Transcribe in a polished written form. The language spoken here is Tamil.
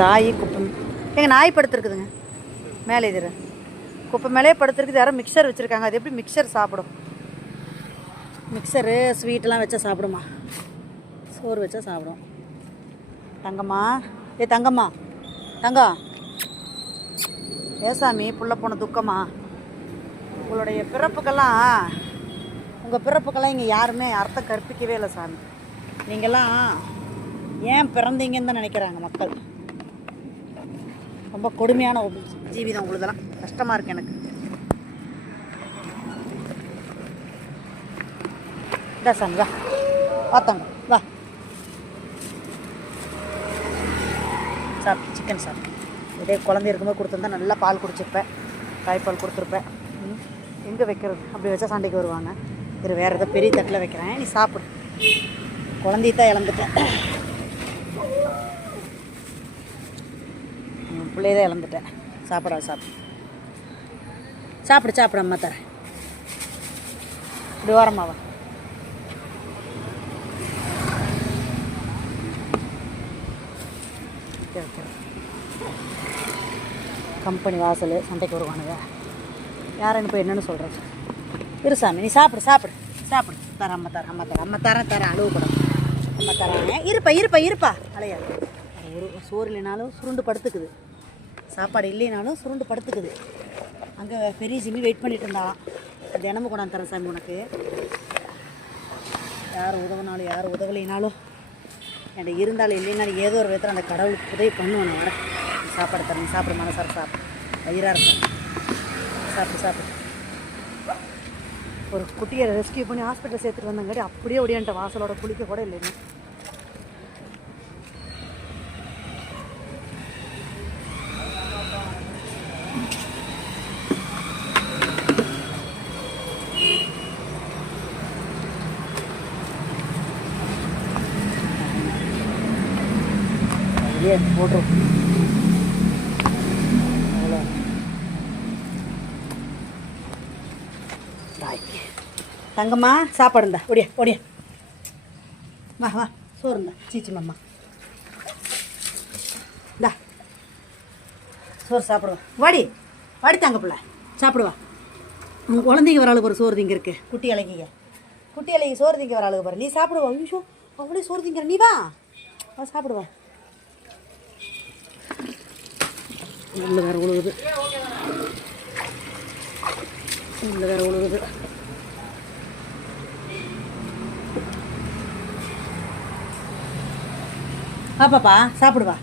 தாய் குப்பை எங்கள் நாய் படுத்துருக்குதுங்க மேலே இது குப்பை மேலே படுத்துருக்குது. யாரும் மிக்சர் வச்சுருக்காங்க. அது எப்படி மிக்சர் சாப்பிடும்? மிக்சரு ஸ்வீட்டெலாம் வச்சா சாப்பிடுமா? சோறு வச்சா சாப்பிடும். தங்கம்மா, தங்கம்மா, தங்கம், ஏசாமி புள்ள போன துக்கமா? உங்களுடைய பிறப்புக்கெல்லாம், உங்கள் பிறப்புக்கெல்லாம் இங்கே யாருமே அர்த்தம் கற்பிக்கவே இல்லை சாமி. நீங்கள்லாம் ஏன் பிறந்தீங்கன்னு தான் நினைக்கிறாங்க மக்கள். ரொம்ப கொடுமையான ஒரு ஜீவிதம் உங்களுதெல்லாம். கஷ்டமாக இருக்குது எனக்கு. இதா சாமி வா, பார்த்தாங்க வா, சாப்பிட்டு சிக்கன் சாப்பிட்டு இதே குழந்தை இருக்கும்போது கொடுத்துருந்தா நல்லா பால் குடிச்சிருப்பேன், தாய்ப்பால் கொடுத்துருப்பேன். எங்கே வைக்கிறது? அப்படி வச்சா சண்டைக்கு வருவாங்க. இது வேறு ஏதோ பெரிய தட்டில் வைக்கிறேன், நீ சாப்பிடு. குழந்தைய தான் இழந்துட்டேன், பிள்ளைய தான் இழந்துட்டேன். சாப்பிடா சாப்பிடு சாப்பிடு சாப்பிடு, அம்மா தரேன். இப்படி ஓரமாவா. கம்பெனி வாசல் சண்டைக்கு வருவானுங்க. யாருன்னு போய் என்னென்னு சொல்கிறது? இருசாமி நீ சாப்பிடு சாப்பிடு சாப்பிடு. தரேன் அம்மா தரேன், அம்மா தரேன், அம்மா தரேன் தரேன், அழுவு கூட அம்மா தரேன். இருப்பா இருப்பா இருப்பா, அலையாது. ஒரு சோறு இல்லைனாலும் சுருண்டு படுத்துக்குது, சாப்பாடு இல்லைனாலும் சுருண்டு படுத்துக்குது. அங்கே பெரிய ஜிம்மி வெயிட் பண்ணிட்டு இருந்தாலாம். தினமும் கொண்டாந்து தரேன் சாமி உனக்கு. யார் உதவினாலும் யார் உதவலைனாலும் என்கிட்ட இருந்தாலும் இல்லைனாலும் ஏதோ ஒரு விதத்தில் அந்த கடவுளுக்கு உதவி பண்ணுவேன். நான் வரேன், சாப்பாடு தரேன், சாப்பிடு மனசார சாப்பிடு, வயிறாக இருக்கேன், சாப்பிடு சாப்பிடு. ஒரு குட்டியை ரெஸ்கியூ பண்ணி ஹாஸ்பிட்டல் சேர்த்துட்டு வந்தங்காட்டி அப்படியே ஓடியான்ட்ட வாசலோட குளிக்க கூட இல்லைன்னு. போட்டுரும் அவ்வளோ. தங்கம்மா சாப்பாடு இருந்தா ஓடியா ஓடியா, வா வா, சோறு இருந்தா சீச்சி மாமா இந்தா சோறு சாப்பிடுவா. வாடி வாடி தங்க பிள்ளை சாப்பிடுவா. உங்கள் குழந்தைங்க வர ஆளுக்கு ஒரு சோறு திங்க இருக்கு. குட்டி இலைக்கிங்க, குட்டி இலைக்கு சோறு திங்க வர ஆளுக்கு பாரு. நீ சாப்பிடுவா. ஐயோ அவளே சோறு திங்கிற, நீ வா வா சாப்பிடுவா. உள்ள வேறு உழுகுது, உள்ள வேறு உழுகுது. பாப்பாப்பா சாப்பிடுவா.